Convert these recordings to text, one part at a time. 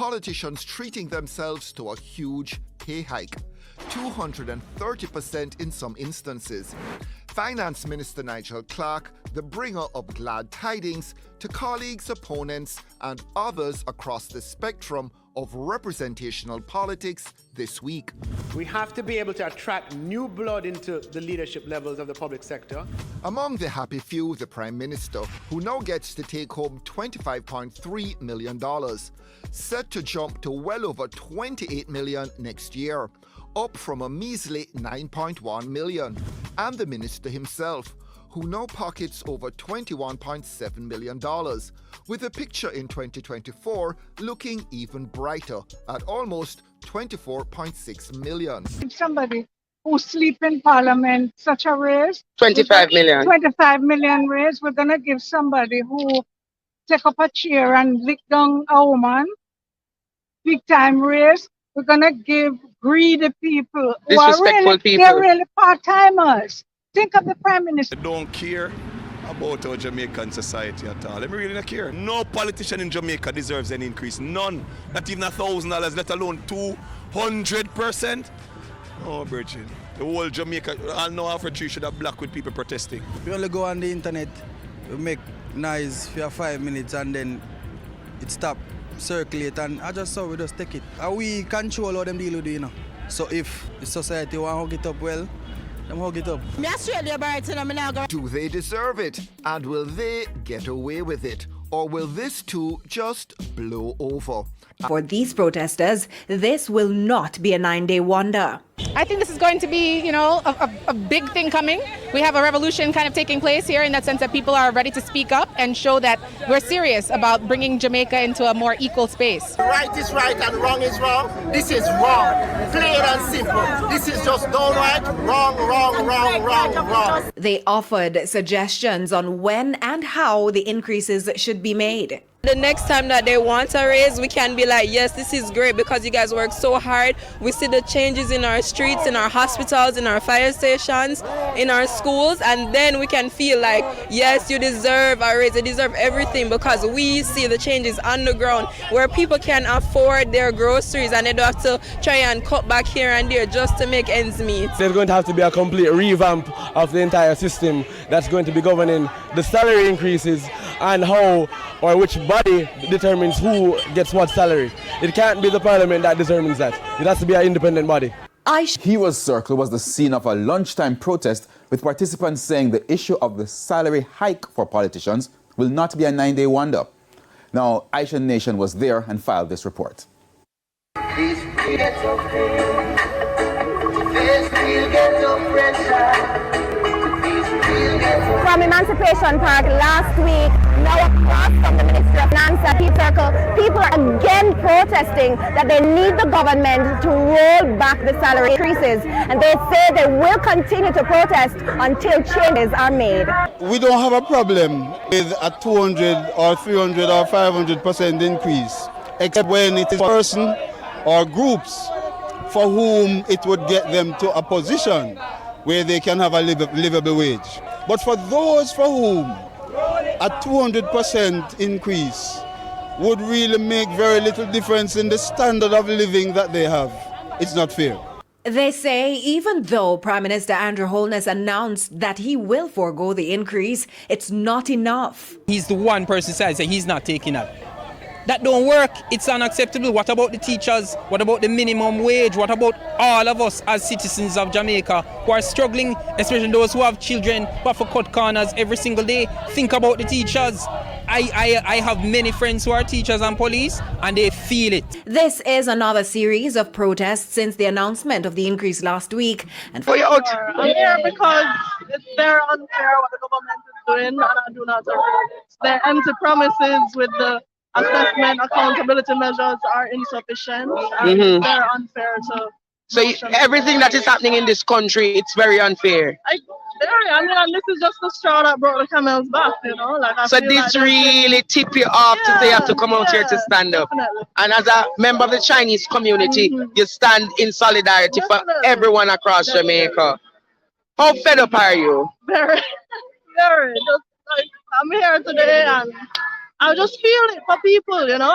politicians treating themselves to a huge pay hike, 230% in some instances. Finance Minister Nigel Clark, the bringer of glad tidings to colleagues, opponents, and others across the spectrum of representational politics this week. We have to be able to attract new blood into the leadership levels of the public sector. Among the happy few, the Prime Minister, who now gets to take home $25.3 million, set to jump to well over $28 million next year, up from a measly $9.1 million. And the Minister himself, who now pockets over $21.7 million, with the picture in 2024 looking even brighter at almost $24.6 million. Somebody who sleep in Parliament such a raise, 25 million. 25 million raise, we're going to give somebody who take up a chair and lick down a woman, big time raise. We're going to give greedy people who are really, they're really part-timers. Think of the Prime Minister. I don't care about our Jamaican society at all. I really don't care. No politician in Jamaica deserves any increase. None. Not even $1,000, let alone 200%. Oh, Virgin. The whole Jamaica, I know Afro Tree should have black with people protesting. We only go on the internet, we make noise for 5 minutes and then it stop, circulate, and I just saw we just take it. And we control how them deal with it, you know. So if the society want to hug it up well, hug it up. Do they deserve it? And will they get away with it? Or will this too just blow over? For these protesters, this will not be a 9-day wonder. I think this is going to be, a big thing coming. We have a revolution kind of taking place here in that sense that people are ready to speak up and show that we're serious about bringing Jamaica into a more equal space. Right is right and wrong is wrong. This is wrong. Plain and simple. This is just downright wrong. They offered suggestions on when and how the increases should be made. The next time that they want a raise, we can be like, yes, this is great because you guys work so hard. We see the changes in our streets, in our hospitals, in our fire stations, in our schools, and then we can feel like, yes, you deserve a raise, you deserve everything, because we see the changes on the ground where people can afford their groceries and they don't have to try and cut back here and there just to make ends meet. There's going to have to be a complete revamp of the entire system that's going to be governing the salary increases and how or which body determines who gets what salary. It can't be the Parliament that determines that. It has to be an independent body. Heroes Circle was the scene of a lunchtime protest with participants saying the issue of the salary hike for politicians will not be a 9-day wonder. Now, Aisha Nation was there and filed this report. From Emancipation Park last week, now across from the Ministry of Finance at Heroes Circle, people are again protesting that they need the government to roll back the salary increases, and they say they will continue to protest until changes are made. We don't have a problem with a 200 or 300 or 500% increase, except when it is a person or groups for whom it would get them to a position where they can have a livable wage. But for those for whom a 200% increase would really make very little difference in the standard of living that they have, it's not fair. They say even though Prime Minister Andrew Holness announced that he will forego the increase, it's not enough. He's the one person who says he's not taking it. That don't work. It's unacceptable. What about the teachers? What about the minimum wage? What about all of us as citizens of Jamaica who are struggling, especially those who have children who have to cut corners every single day? Think about the teachers. I have many friends who are teachers and police, and they feel it. This is another series of protests since the announcement of the increase last week. And I'm here because it's very unfair what the government is doing, and I do not agree with it. Their empty promises with the assessment accountability measures are insufficient, and it's very unfair to... So everything that is happening in this country, it's very unfair. This is just the straw that brought the camel's back, So this really tip you off to say you have to come out here to stand up. Definitely. And as a member of the Chinese community, you stand in solidarity for everyone across Jamaica. How fed up are you? Very. I'm here today and I just feel it for people, you know.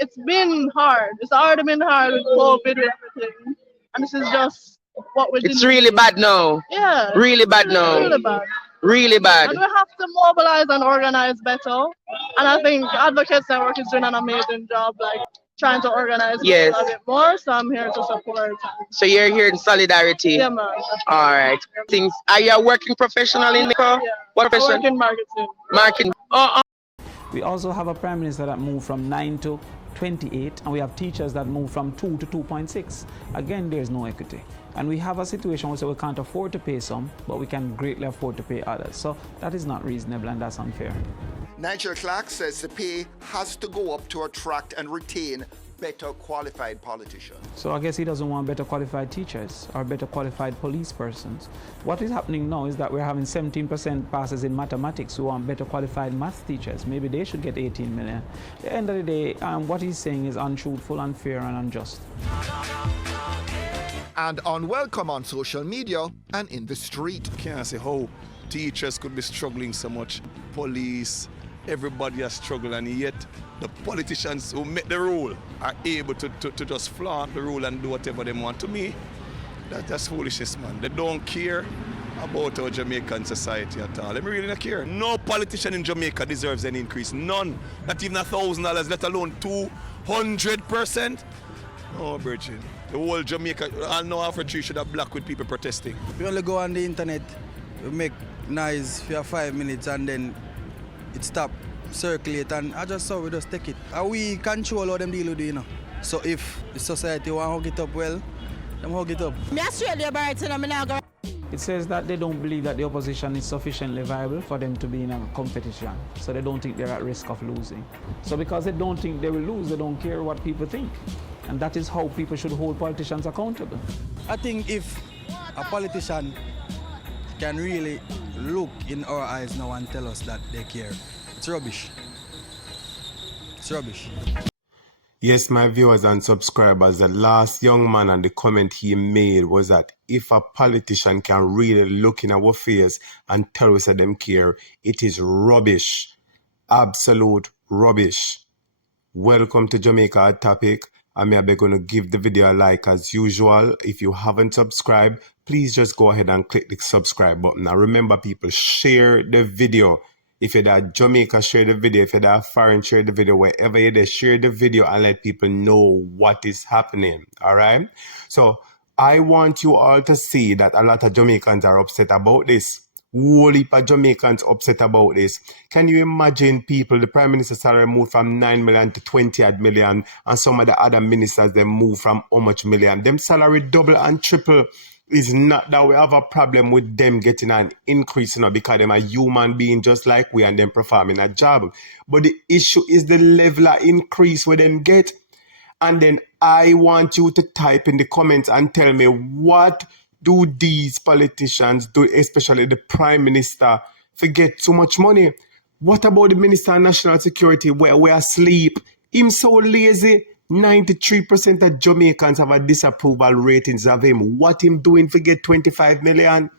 It's been hard. It's already been hard with COVID and everything, and this is just what we're dealing with. It's really bad now. Yeah, Really bad now. really bad. Really bad. And we have to mobilize and organize better. And I think Advocates Network is doing an amazing job, like trying to organize Yes. a bit more. So I'm here to support. So you're here in solidarity. Yeah, man. All right. Things. Are you a working professional in Jamaica? Yeah. What I profession? work in marketing. Marketing. We also have a Prime Minister that moved from 9 to 28, and we have teachers that move from 2 to 2.6. Again, there's no equity. And we have a situation where we can't afford to pay some, but we can greatly afford to pay others. So that is not reasonable, and that's unfair. Nigel Clark says the pay has to go up to attract and retain better qualified politicians. So I guess he doesn't want better qualified teachers or better qualified police persons. What is happening now is that we're having 17% passes in mathematics. We want better qualified math teachers. Maybe they should get 18 million. At the end of the day, what he's saying is untruthful, unfair, and unjust. And unwelcome on social media and in the street. Can't say how teachers could be struggling so much. Police, everybody is struggling, and yet the politicians who make the rule are able to just flaunt the rule and do whatever they want. To me, that's foolishness, man. They don't care about our Jamaican society at all. They really don't care. No politician in Jamaica deserves any increase. None. Not even $1,000, let alone 200%. Oh, Virgin. The whole Jamaica, I know half a tree should have black with people protesting. We only go on the internet, we make noise for 5 minutes and then it stop, circulate, and I just saw we just take it. And we control how them deal with it, you know. So if the society want to hug it up, well, them hug it up. It says that they don't believe that the opposition is sufficiently viable for them to be in a competition. So they don't think they're at risk of losing. So because they don't think they will lose, they don't care what people think. And that is how people should hold politicians accountable. I think if a politician can really look in our eyes now and tell us that they care, it's rubbish. It's rubbish. Yes, my viewers and subscribers, the last young man and the comment he made was that if a politician can really look in our face and tell us that them care, it is rubbish. Absolute rubbish. Welcome to Jamaica Hot Topic. I'm going to give the video a like as usual. If you haven't subscribed, please just go ahead and click the subscribe button. Now remember, people, share the video. If you're at Jamaica, share the video. If you're at foreign, share the video. Wherever you're there, share the video and let people know what is happening. All right? So I want you all to see that a lot of Jamaicans are upset about this. Whole heap of Jamaicans upset about this. Can you imagine people, the Prime Minister's salary moved from 9 million to 20 odd million, and some of the other ministers, they move from how much million? Them salary double and triple. Is not that we have a problem with them getting an increase, because they're a human being just like we and them performing a job. But the issue is the level of increase we them get. And then I want you to type in the comments and tell me, what do these politicians do, especially the Prime Minister, forget so much money? What about the Minister of National Security where we are asleep? Him so lazy. 93% of Jamaicans have a disapproval ratings of him. What him doing for get 25 million?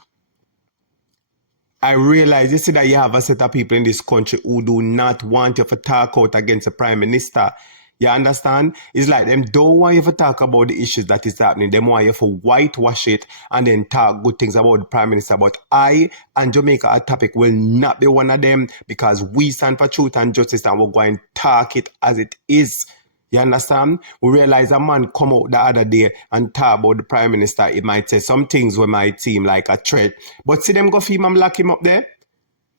I realize you see that you have a set of people in this country who do not want you to talk out against the Prime Minister. You understand? It's like them don't want you to talk about the issues that is happening. They want you to whitewash it and then talk good things about the Prime Minister. But I and Jamaica Hot Topic will not be one of them, because we stand for truth and justice and we're going to talk it as it is. You understand? We realize a man come out the other day and talk about the Prime Minister. It might say some things we might seem like a threat. But see them go film and lock him up there?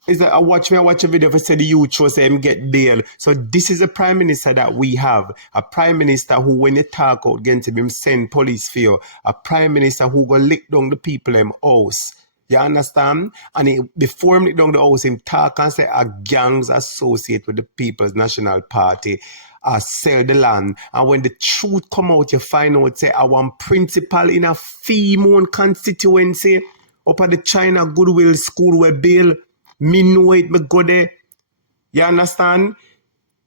Is that I watch a video for say the youth show say him get bail. So this is a Prime Minister that we have. A Prime Minister who, when you talk out against him send police for you. A Prime Minister who go lick down the people in house. You understand? And before him lick down the house, him talk and say a gangs associate with the People's National Party. Sell the land. And when the truth come out, you find out, say, I want principal in a female constituency up at the China Goodwill School where Bill, me know it, me go there. You understand?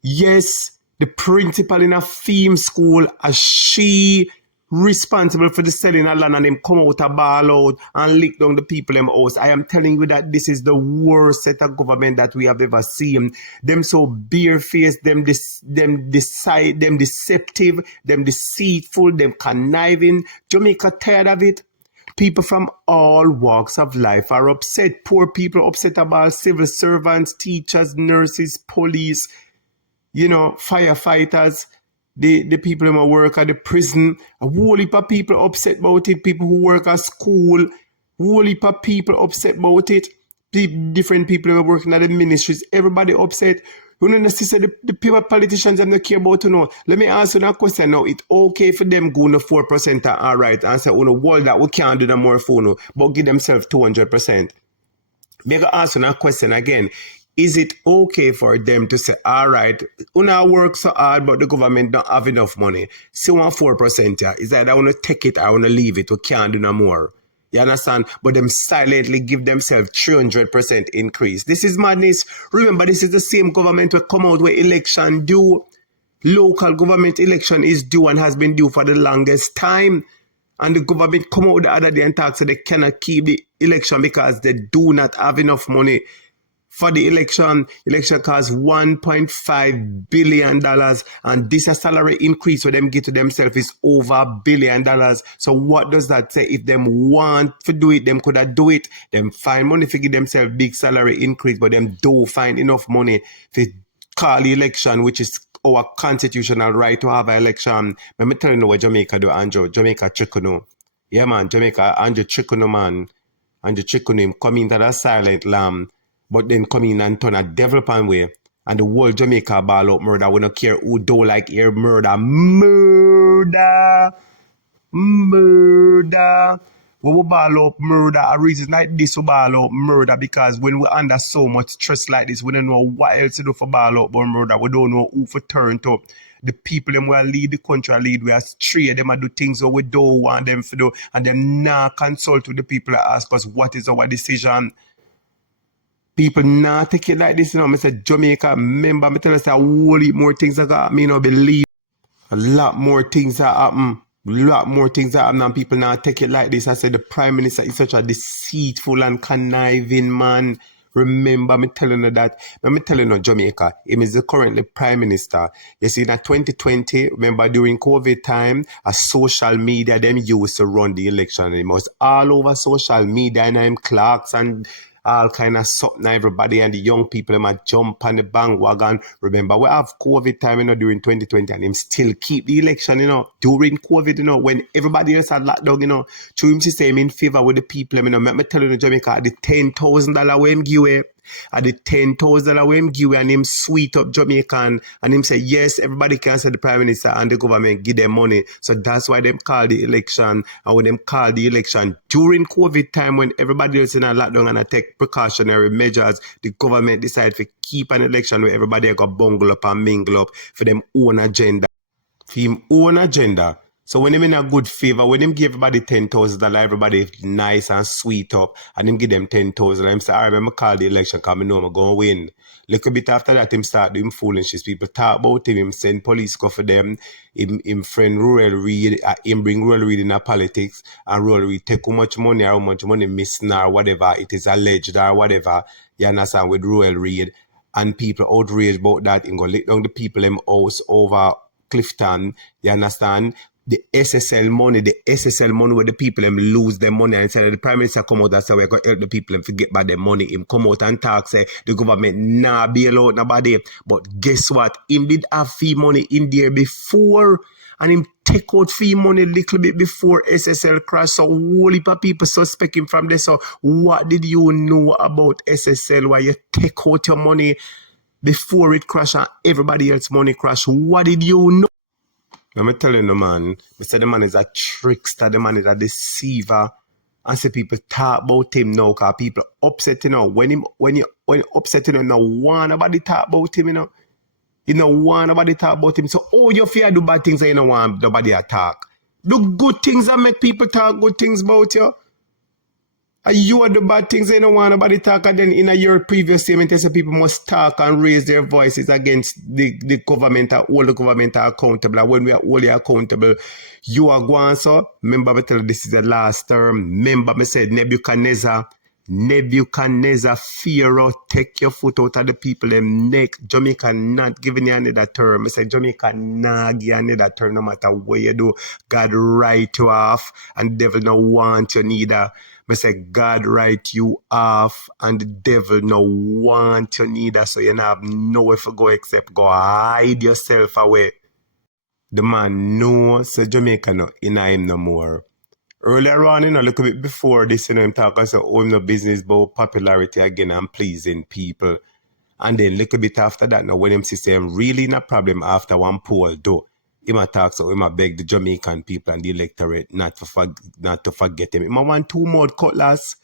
Yes, the principal in a theme school, she responsible for the selling of land and them come out a ball out and lick down the people them house. I am telling you that this is the worst set of government that we have ever seen. Them so barefaced, them deceptive, them deceitful, them conniving. Jamaica tired of it. People from all walks of life are upset. Poor people upset about civil servants, teachers, nurses, police, firefighters. The people who work at the prison, a whole heap of people upset about it. People who work at school, a whole heap of people upset about it. Different people who are working at the ministries, everybody upset. You know, the people politicians them not care about to know. Let me ask you that question now. It's okay for them go to 4% all right and say, wall that we can't do no more for no, but give themselves 200%. Me go ask you that question again. Is it okay for them to say, all right, una work so hard, but the government don't have enough money? See 4%, yeah. Is that I want to take it, I want to leave it, we can't do no more. You understand? But them silently give themselves 300% increase. This is madness. Remember, this is the same government will come out where election due. Local government election is due and has been due for the longest time. And the government come out the other day and talk so they cannot keep the election because they do not have enough money. For the election costs $1.5 billion, and this a salary increase for them get to themselves is over $1 billion. So what does that say? If them want to do it, them could have do it. Them find money to give themselves big salary increase, but them do find enough money to call the election, which is our constitutional right to have an election. Let me tell you what Jamaica do, Andrew. Jamaica Chikuno. Yeah, man, Jamaica, Andrew Chikuno, man. Andrew Chikuno, him come into that silent lamb. But then come in and turn a development way. And the whole Jamaica ball up murder. We don't care who don't like hear murder. Murder. When we ball up murder, a reason like this we ball up murder because when we under so much stress like this, we don't know what else to do for ball up murder. We don't know who for turn to. The people them will lead the country lead. We are stray them and do things that we don't want them to do. And them now consult with the people that ask us what is our decision. People not take it like this, I said Jamaica, remember, I tell us a whole heap more things that got me not believe. A lot more things that happen. And people not take it like this. I said the Prime Minister is such a deceitful and conniving man. Remember me telling you that. Me telling you Jamaica, him is the currently Prime Minister. You see, in 2020, remember during COVID time, a social media, them used to run the election. It was all over social media and them clerks and all kind of something, everybody and the young people them a jump on the bandwagon. Remember, we have COVID time, during 2020, and him still keep the election, during COVID, when everybody else had lockdown, to him to say him in favor with the people, let me tell you, Jamaica, at the $10,000 we him give at the $10,000 we him give and him sweet up Jamaican and him say, yes, everybody can say the Prime Minister and the government give them money. So that's why them call the election. And when them call the election during COVID time when everybody else in a lockdown and I take precautionary measures, the government decide to keep an election where everybody got bungle up and mingle up for them own agenda. For him own agenda. So when him in a good favor, when him give everybody $10,000, everybody nice and sweet up, and him give them $10,000, him say, all right, I'm call the election because I know I'm going to win. Little bit after that, him start doing foolishness. People talk about him send police go for them, him friend Rural Reid, him bring Rural Reid in politics, and Rural Reid take how much money or how much money missing or whatever, it is alleged or whatever, you understand, with Rural Reid, and people outraged about that, him go lick down the people in house over Clifton, you understand? The SSL money where the people them lose their money and say the Prime Minister come out and say we're going to help the people them to get back their money. Him come out and talk, say the government nah bail out nobody. But guess what? Him did have fee money in there before and him take out fee money a little bit before SSL crash. So whole heap of people suspect him from this. So what did you know about SSL why you take out your money before it crash and everybody else money crash? What did you know? I'm telling you, man, I said the man is a trickster, the man is a deceiver. I say people talk about him now, because people upset, when you upset, no one nobody talk about him, You don't want nobody talk about him. So, you fear do bad things and you don't want nobody to talk. Do good things and make people talk good things about you. You are the bad things, they don't want nobody talk, and then in your previous statement, they say people must talk and raise their voices against the government, and hold the government accountable. And when we are only accountable, you are going, so remember me tell you this is the last term. Remember me said Nebuchadnezzar, Pharaoh, take your foot out of the people them neck. Jamaica not giving you another term. I said Jamaica not give you another term no matter what you do. God write you off and the devil no want you neither. I say God write you off and the devil no want you neither. So you have nowhere to go except go hide yourself away. The man knows so Jamaica no in him no more. Earlier on, a little bit before this, him talk about him no business about popularity again and pleasing people. And then little bit after that, now when him see him really in a problem after one poll, though, him a talk, so him a beg the Jamaican people and the electorate not to forget him. Him a want 2 more cutlass.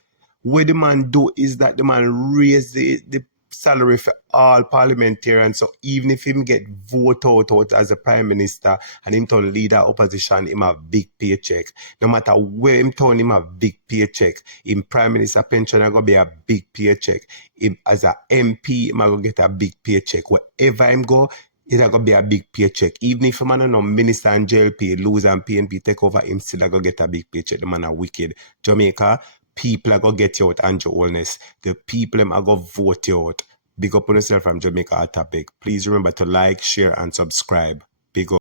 What the man do is that the man raise the salary for all parliamentarians. So even if him get voted out as a prime minister and him turn leader opposition, him a big paycheck. No matter where him turn, him a big paycheck. In prime minister pension, I go be a big paycheck. Him as a MP, him a go get a big paycheck. Wherever him go, it's going to be a big paycheck. Even if a man no minister and JLP lose and PNP take over, him still going to get a big paycheck. The man are wicked. Jamaica, people are going to get you out, Andrew Holness. The people are going to vote you out. Big up on yourself from Jamaica Topic. Please remember to like, share, and subscribe. Big up.